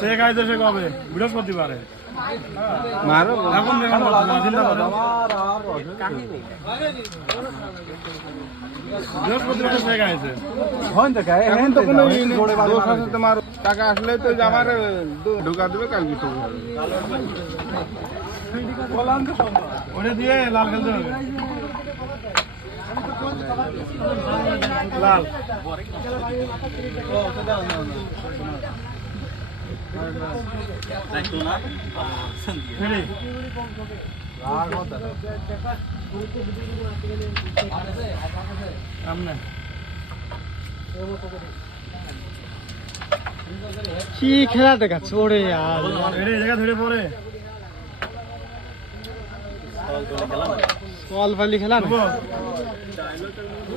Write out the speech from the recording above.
সে খাইতে সে কবে? বৃহস্পতিবারে। মারো। এখন দেখুন চিন্তা করেন বৃহস্পতিবারে সে হন এখন তো কোনো দোষ আছে তোমার। টাকা আসলে তো আমার ঢোকা দেবে কালকে ওটা দিয়ে লাল খেলতে হবে। লাল। কি খেলা দেখাচ্ছে? ওরে আর জায়গা ধরে পড়ে। বল ফালি খেলা না?